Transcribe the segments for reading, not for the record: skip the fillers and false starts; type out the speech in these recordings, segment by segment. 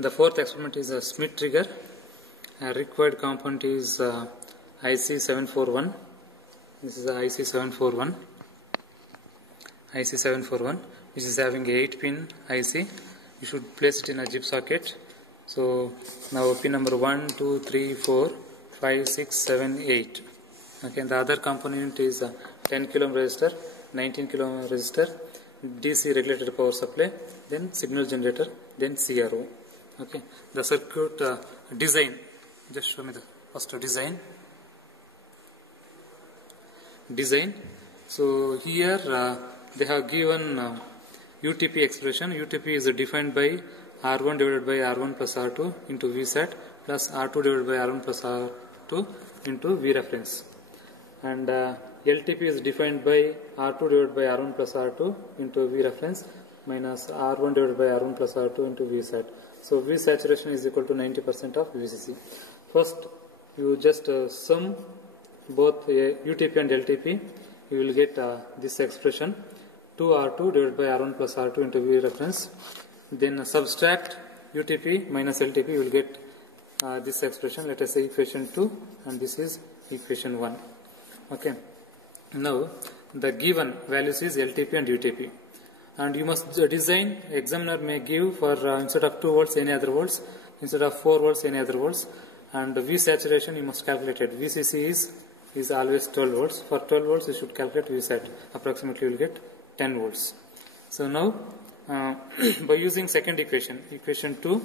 The fourth experiment is a Schmitt Trigger. Required component is IC741. This is the IC741, which is having 8-pin IC. You should place it in a zip socket. So now pin number 1, 2, 3, 4, 5, 6, 7, 8. Okay, the other component is a 10 kilo ohm resistor, 19 kilo ohm resistor, DC regulated power supply, then signal generator, then CRO. Okay, the circuit design. Just show me the first design. So here they have given UTP expression. UTP is defined by R1 divided by R1 plus R2 into Vsat plus R2 divided by R1 plus R2 into V reference. And LTP is defined by R2 divided by R1 plus R2 into V reference minus R1 divided by R1 plus R2 into Vsat. So V saturation is equal to 90% of VCC. First, you just sum both UTP and LTP. You will get this expression 2R2 divided by R1 plus R2 into V reference. Then subtract UTP minus LTP. You will get this expression. Let us say equation 2, and this is equation 1. Okay. Now the given values is LTP and UTP. And you must design, examiner may give for instead of 2 volts any other volts, instead of 4 volts any other volts, and V saturation you must calculate it. VCC is always 12 volts. For 12 volts you should calculate Vsat. Approximately you will get 10 volts. So now by using second equation 2,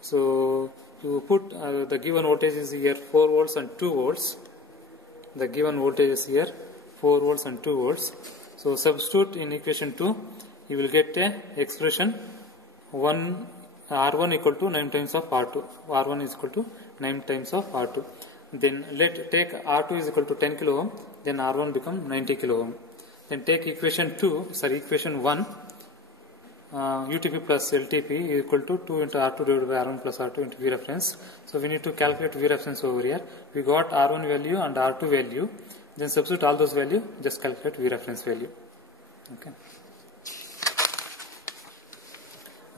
so you put the given voltage is here 4 volts and 2 volts. The given voltage is here 4 volts and 2 volts. So substitute in equation 2. You will get a expression R1 equal to 9 times of R2. R1 is equal to 9 times of R2. Then take R2 is equal to 10 kilo ohm. Then R1 become 90 kilo ohm. Then take equation 1. UTP plus LTP is equal to 2 into R2 divided by R1 plus R2 into V reference. So we need to calculate V reference over here. We got R1 value and R2 value. Then substitute all those values. Just calculate V reference value. Okay.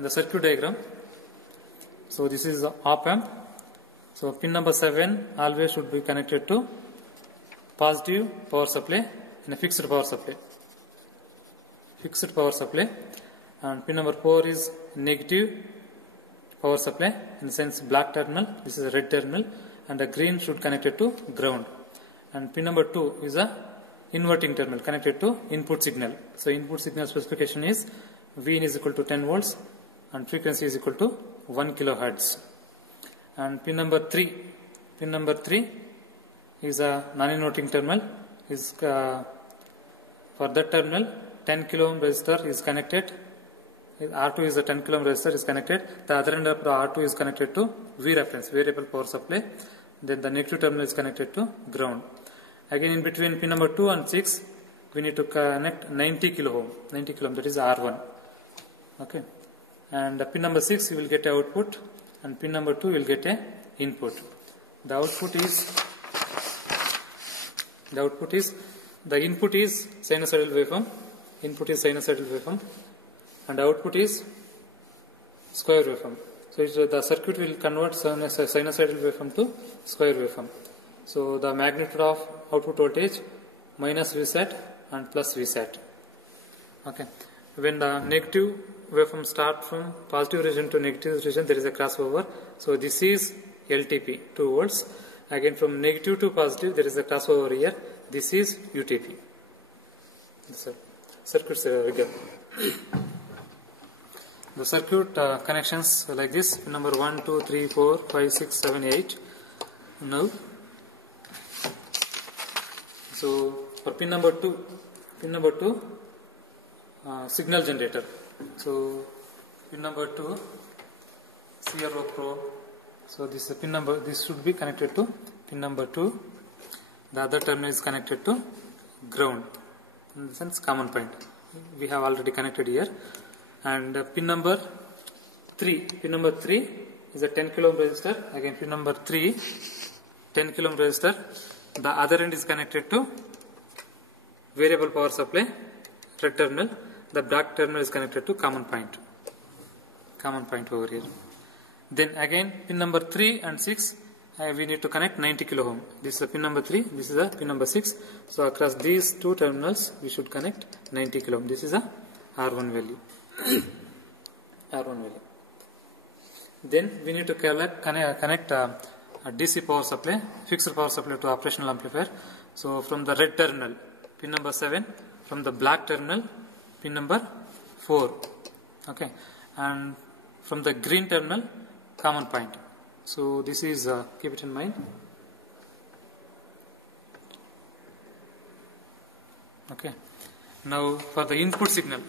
The circuit diagram. So this is the op amp. So pin number 7 always should be connected to positive power supply in a fixed power supply. And pin number 4 is negative power supply, in the sense black terminal. This is a red terminal, and the green should connected to ground. And pin number 2 is a inverting terminal connected to input signal. So input signal specification is V is equal to 10 volts and frequency is equal to 1 kilohertz. And pin number 3 is a non-inverting terminal. Is for that terminal 10 kilo ohm resistor is connected. R2 is a 10 kilo ohm resistor is connected. The other end of the R2 is connected to V reference, variable power supply. Then the negative terminal is connected to ground. Again, in between pin number 2 and 6, we need to connect 90 kilo ohm, that is R1. Okay. And pin number 6 you will get a output, and pin number 2 will get a input. The input is sinusoidal waveform. And output is square waveform. So the circuit will convert sinusoidal waveform to square waveform. So the magnitude of output voltage minus Vsat and plus Vsat. Okay. When the negative waveform start from positive region to negative region, there is a crossover. So this is LTP, 2 volts. Again from negative to positive, there is a crossover here. This is UTP. Circuits again. The circuit connections like this: pin number 1, 2, 3, 4, 5, 6, 7, 8. Now, so for pin number 2, signal generator. So pin number 2, CRO probe. So this pin number, this should be connected to pin number 2. The other terminal is connected to ground, in the sense common point. We have already connected here. And pin number 3 is a 10 kilo ohm resistor. Again pin number 3, 10 kilo ohm resistor. The other end is connected to variable power supply, red terminal. The black terminal is connected to common point over here. Then again pin number 3 and 6 we need to connect 90 kilo ohm. This is the pin number 3, this is the pin number 6. So across these two terminals we should connect 90 kilo ohm. This is a R1 value. R1 value. Then we need to connect a DC power supply, fixed power supply to operational amplifier. So from the red terminal, pin number 7, from the black terminal, pin number 4. Okay, and from the green terminal, common point. So this is, keep it in mind. Okay, now for the input signal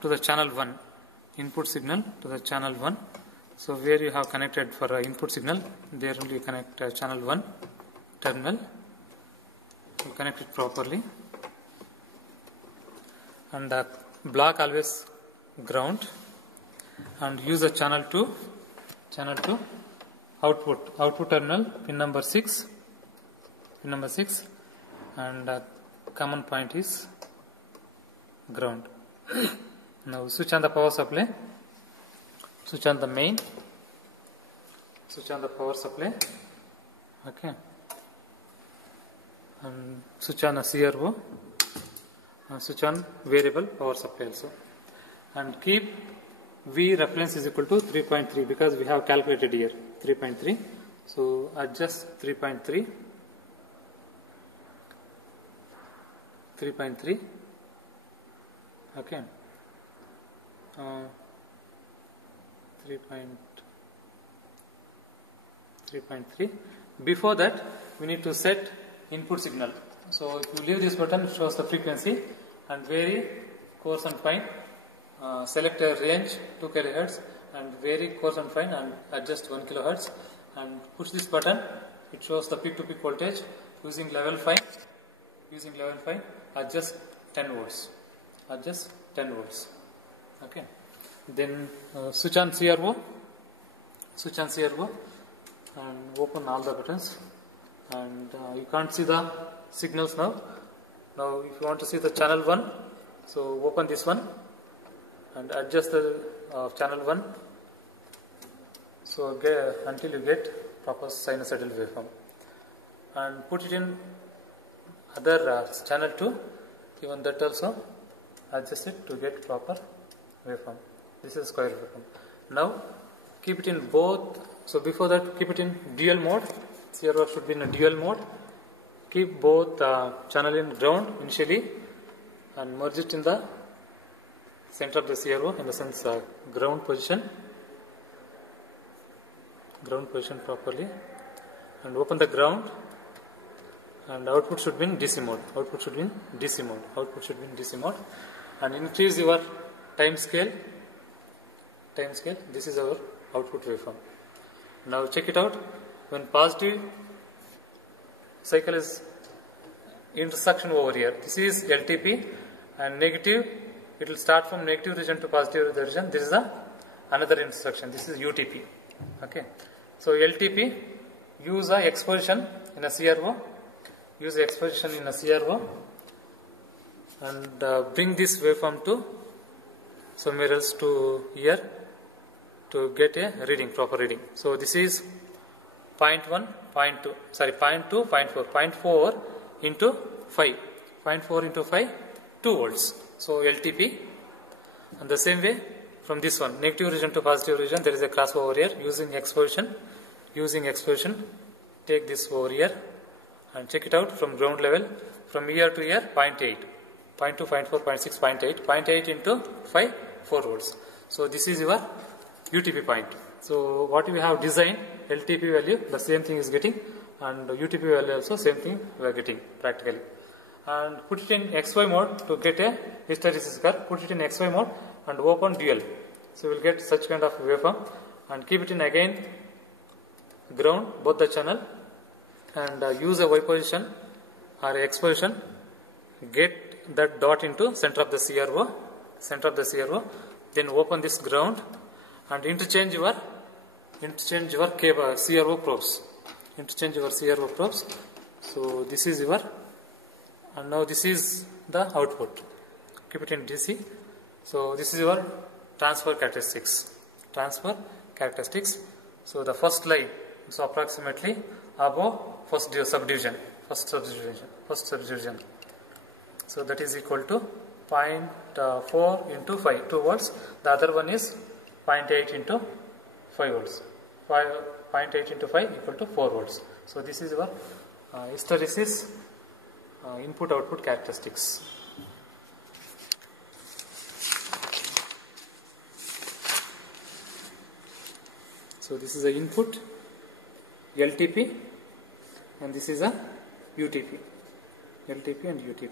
to the channel 1, input signal to the channel 1. So where you have connected for input signal, there only you connect channel 1 terminal, you connect it properly, and block always ground, and use the channel 2 output terminal, pin number 6, and common point is ground. Now switch on the power supply, switch on the main, switch on the power supply, okay, and switch on a CRO, and switch on variable power supply also, and keep V reference is equal to 3.3 because we have calculated here 3.3. So adjust 3.3, okay, 3.3. Before that we need to set input signal. So if you leave this button, it shows the frequency, and vary coarse and fine, select a range 2 kHz and vary coarse and fine and adjust 1 kHz, and push this button, it shows the peak to peak voltage. Using level 5, adjust 10 volts, okay. Then switch on CRO, and open all the buttons, and you can't see the signals now. Now if you want to see the channel 1, so open this one and adjust the channel 1, so until you get proper sinusoidal waveform, and put it in other channel 2, even that also adjust it to get proper waveform. This is square waveform. Now keep it in both. So before that, keep it in dual mode. CRO should be in a dual mode. Keep both channel in ground initially and merge it in the center of the CRO, in the sense ground position properly, and open the ground, and output should be in DC mode, and increase your time scale. This is our output waveform. Now check it out. When positive cycle is intersection over here, this is LTP, and negative, it will start from negative region to positive region. This is another intersection. This is UTP. Okay. So LTP, use a exposition in a CRO. And bring this waveform to somewhere else to here to get a reading, proper reading. So this is 0.1, 0.2, 0.4 into 5, 2 volts. So LTP, and the same way from this one, negative region to positive region, there is a crossover here. Using exposition, take this over here and check it out from ground level, from here to here, 0.8, 0.2, 0.4, 0.6, 0.8 into 5, 4 volts. So this is your UTP point. So what we have designed, LTP value, the same thing is getting, and UTP value also same thing we are getting practically. And put it in XY mode to get a hysteresis curve. Put it in XY mode and open dual. So we will get such kind of waveform, and keep it in again ground, both the channel, and use a Y position or X position. Get that dot into center of the CRO. Then open this ground and interchange your cable, CRO probes. So this is your, and now this is the output. Keep it in DC. So this is your transfer characteristics. transfer characteristics. So the first line is approximately above first subdivision. So that is equal to 0.4 into 5, 2 volts. The other one is 0.8 into 5 volts. 0.8 into 5 equal to 4 volts. So this is our hysteresis input-output characteristics. So this is a input LTP and this is a UTP. LTP and UTP.